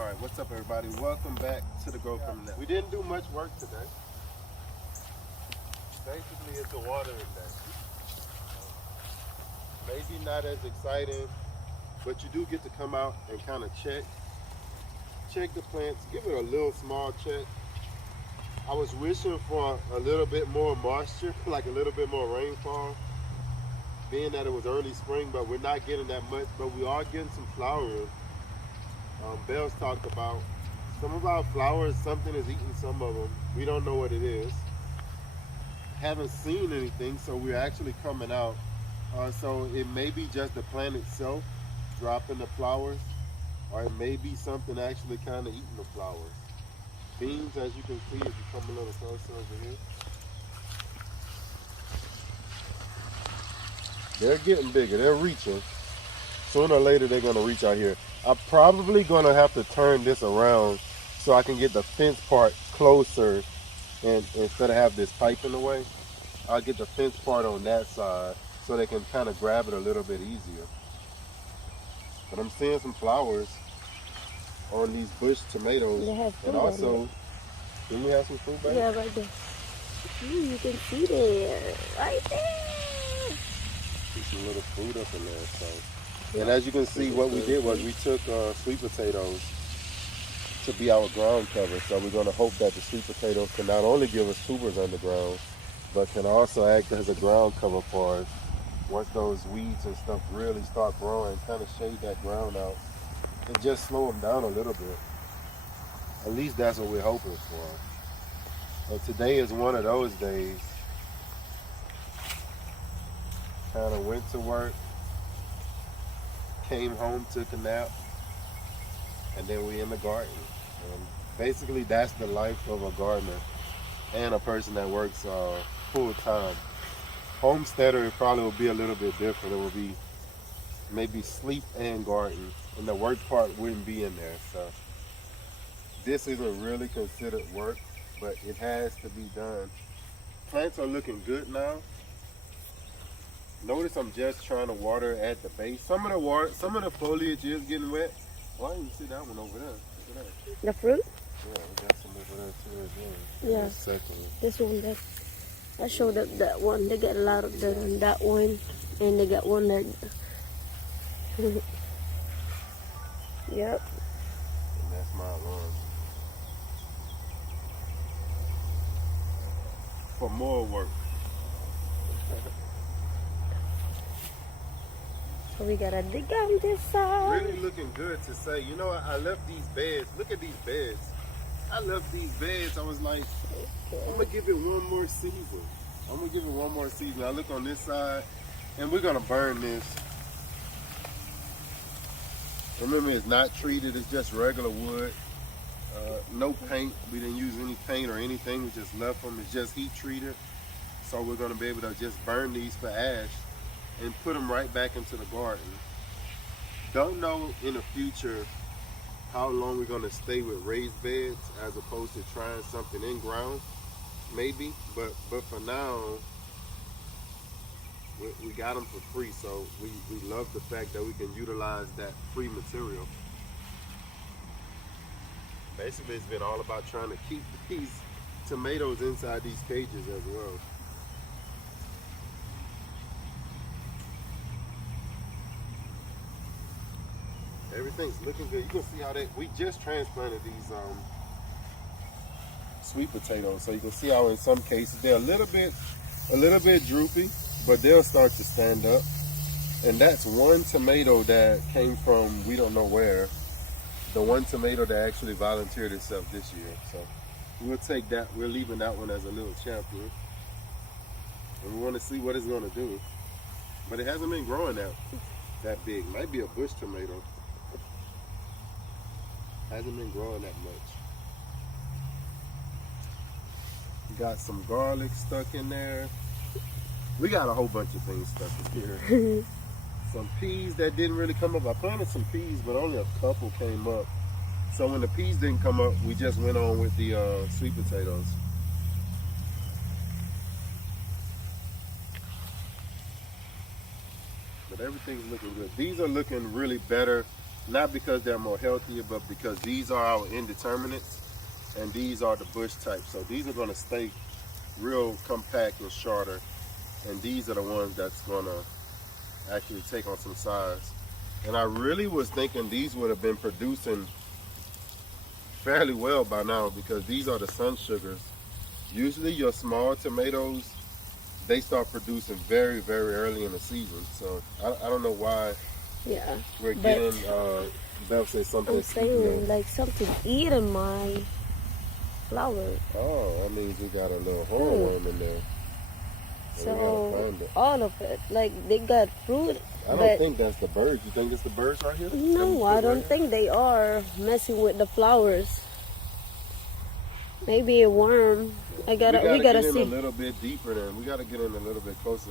All right, what's up, everybody? Welcome back to the Grow From Net. We didn't do much work today. Basically, it's a watering day. Maybe not as exciting, but you do get to come out and kind of check the plants, give it a little small check. I was wishing for a little bit more moisture, like a little bit more rainfall, being that it was early spring, but we're not getting that much, but we are getting some flowering. Bells talked about some of our flowers, something is eating some of them. We don't know what it is. Haven't seen anything, so we're actually coming out. So it may be just the plant itself dropping the flowers, or it may be something actually kind of eating the flowers. Beans, as you can see, if you come a little closer over here, they're getting bigger. They're reaching. Sooner or later, they're going to reach out here. I'm probably going to have to turn this around so I can get the fence part closer, and instead of have this pipe in the way, I'll get the fence part on that side so they can kind of grab it a little bit easier. But I'm seeing some flowers on these bush tomatoes. They have fruit And also, didn't we have some fruit back? Yeah, right there. You can see there. Right there. See some little fruit up in there. So. And as you can see, what we did was we took sweet potatoes to be our ground cover. So we're going to hope that the sweet potatoes can not only give us tubers underground, but can also act as a ground cover for us once those weeds and stuff really start growing, kind of shade that ground out and just slow them down a little bit. At least that's what we're hoping for. So today is one of those days. Kind of went to work, came home, took a nap, and then we in the garden. And basically that's the life of a gardener and a person that works full time. Homesteader, it probably will be a little bit different. It will be maybe sleep and garden, and the work part wouldn't be in there. So this isn't really considered work, but it has to be done. Plants are looking good now. Notice I'm just trying to water at the base. Some of the foliage is getting wet. Well, I didn't see that one over there. Look at that. The fruit? Yeah, we got some over there too as well. Yeah. Second. This one there. I showed up that one. They got a lot of them. That one. And they got one there. Yep. And that's my alarm. For more work. So we gotta dig on this side. Really looking good to say. You know, I left these beds. Look at these beds. I left these beds. I was like, I'm gonna give it one more season. I look on this side, and we're gonna burn this. Remember, it's not treated. It's just regular wood. No paint. We didn't use any paint or anything. We just left them. It's just heat treated. So we're gonna be able to just burn these for ash and put them right back into the garden. Don't know in the future how long we're gonna stay with raised beds as opposed to trying something in ground, maybe. But for now, we got them for free. So we love the fact that we can utilize that free material. Basically, it's been all about trying to keep these tomatoes inside these cages as well. Everything's looking good. You can see how we just transplanted these sweet potatoes. So you can see how in some cases they're a little bit droopy, but they'll start to stand up. And that's one tomato that came from we don't know where. The one tomato that actually volunteered itself this year. So we'll take that. We're leaving that one as a little champion. And we want to see what it's going to do. But it hasn't been growing that big. Might be a bush tomato. Hasn't been growing that much. Got some garlic stuck in there. We got a whole bunch of things stuck in here. Some peas that didn't really come up. I planted some peas, but only a couple came up. So when the peas didn't come up, we just went on with the sweet potatoes. But everything's looking good. These are looking really better Not because they're more healthier, but because these are our indeterminates, and these are the bush type. So these are gonna stay real compact and shorter, and these are the ones that's gonna actually take on some size. And I really was thinking these would have been producing fairly well by now, because these are the sun sugars. Usually your small tomatoes, they start producing very, very early in the season. So I don't know why Yeah. we're But getting, Belle said something. I'm saying like something eating my flower. Oh, that means we got a little hornworm in there. And we gotta So find it. all of it, like they got fruit. I don't but think that's the birds. You think it's the birds right here? no, I don't think they are messing with the flowers. Maybe a worm. We gotta get in see. a little bit deeper then. We gotta get in a little bit closer.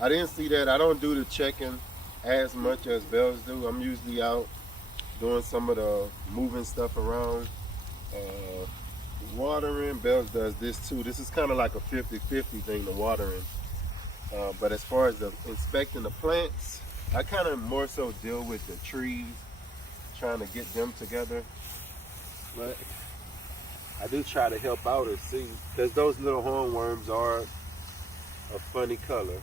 I didn't see that. I don't do the checking as much as Bells do. I'm usually out doing some of the moving stuff around. Watering, Bells does this too. This is kind of like a 50-50 thing, the watering. But as far as the inspecting the plants, I kind of more so deal with the trees, trying to get them together. But I do try to help out and see, because those little hornworms are a funny color.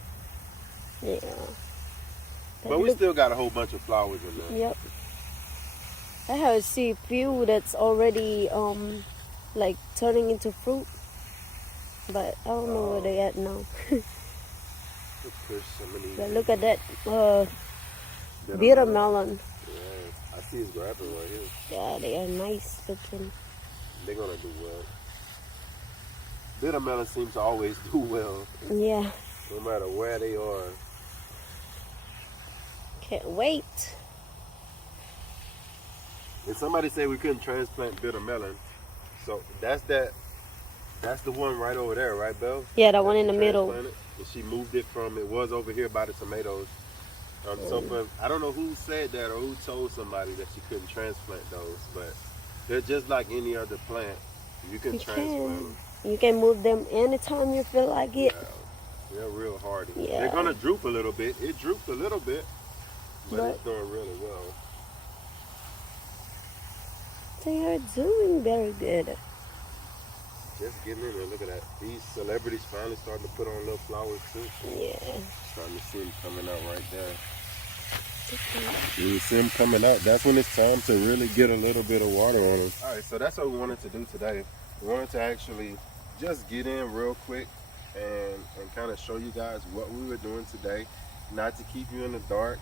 Yeah. But we still got a whole bunch of flowers in there. Yep. I have see few that's already like turning into fruit, but I don't know where they at now. Push some of these. But look at that bitter melon. Yeah, I see it's grabbing right here. Yeah, they are nice looking. They're gonna do well. Bitter melon seems to always do well, Yeah, no matter where they are. can't wait. And somebody said we couldn't transplant bitter melon, so that's the one right over there, right, Belle? Yeah, that one in the middle. And she moved it from, it was over here by the tomatoes. So I don't know who said that or who told somebody that you couldn't transplant those, but they're just like any other plant. You can transplant them. You can move them anytime you feel like it. Yeah, they're real hardy. Yeah. They're gonna droop a little bit. It drooped a little bit, but Right. it's doing really well. They are doing very good. Just getting in there. Look at that. These celebrities finally starting to put on little flowers too. Yeah. Starting to see them coming out right there. When you see them coming out, that's when it's time to really get a little bit of water on them. All right, so that's what we wanted to do today. We wanted to actually just get in real quick and kind of show you guys what we were doing today. Not to keep you in the dark.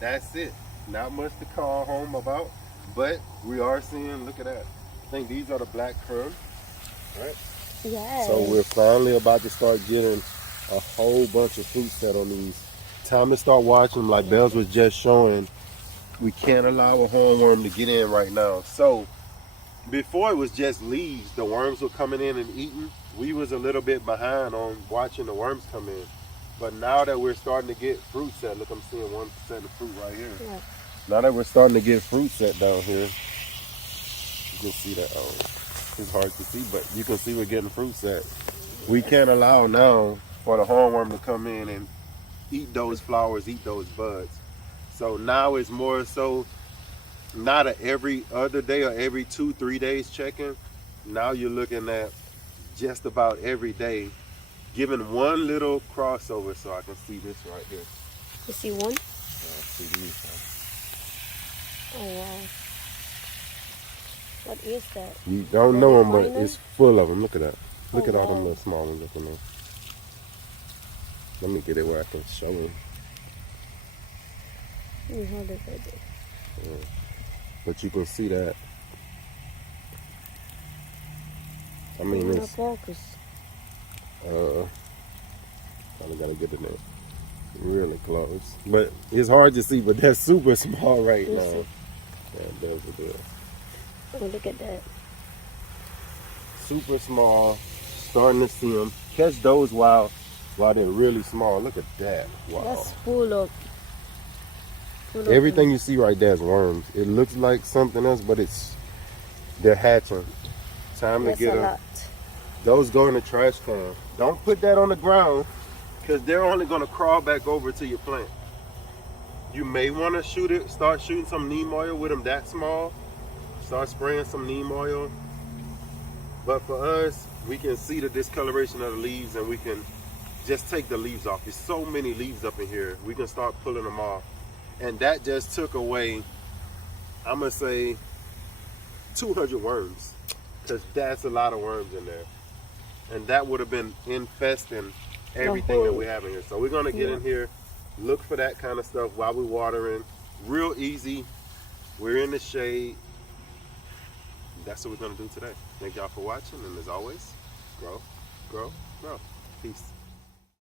That's it. Not much to call home about, but we are seeing, look at that. I think these are the black currant, right? Yeah. So we're finally about to start getting a whole bunch of fruit set on these. Time to start watching them, like Bells was just showing. We can't allow a hornworm to get in right now. So before it was just leaves, the worms were coming in and eating. We was a little bit behind on watching the worms come in. But now that we're starting to get fruit set, look, I'm seeing 1% of fruit right here. Yeah. Now that we're starting to get fruit set down here, you can see that. Oh, it's hard to see, but you can see we're getting fruit set. We can't allow now for the hornworm to come in and eat those flowers, eat those buds. So now it's more so not a every other day or every 2-3 days checking. Now you're looking at just about every day, giving one little crossover. So I can see this right here. You see one? See these. Oh wow. What is that? You don't know them, but Minor? it's full of them. Look at that. Look Oh, at all them wow. little small ones looking there. Let me get it where I can show them. Let me hold it right there. But you can see that. I mean, Not it's focus. probably gotta get it there really close. But it's hard to see. But they're super small right Let's now. see. Yeah, there's a deal. Oh, look at that. Super small. Starting to see them. Catch those while they're really small. Look at that. Wow. That's full of. Everything you see right there is worms. It looks like something else, but they're hatching. Time That's to get a them. lot. Those go in the trash can. Don't put that on the ground, because they're only going to crawl back over to your plant. You may want to start shooting some neem oil with them that small. Start spraying some neem oil. But for us, we can see the discoloration of the leaves and we can just take the leaves off. There's so many leaves up in here. We can start pulling them off. And that just took away, I'm going to say, 200 worms. Because that's a lot of worms in there. And that would have been infesting everything that we have in here. So we're going to get in here, look for that kind of stuff while we're watering. Real easy. We're in the shade. That's what we're going to do today. Thank y'all for watching. And as always, grow, grow, grow. Peace.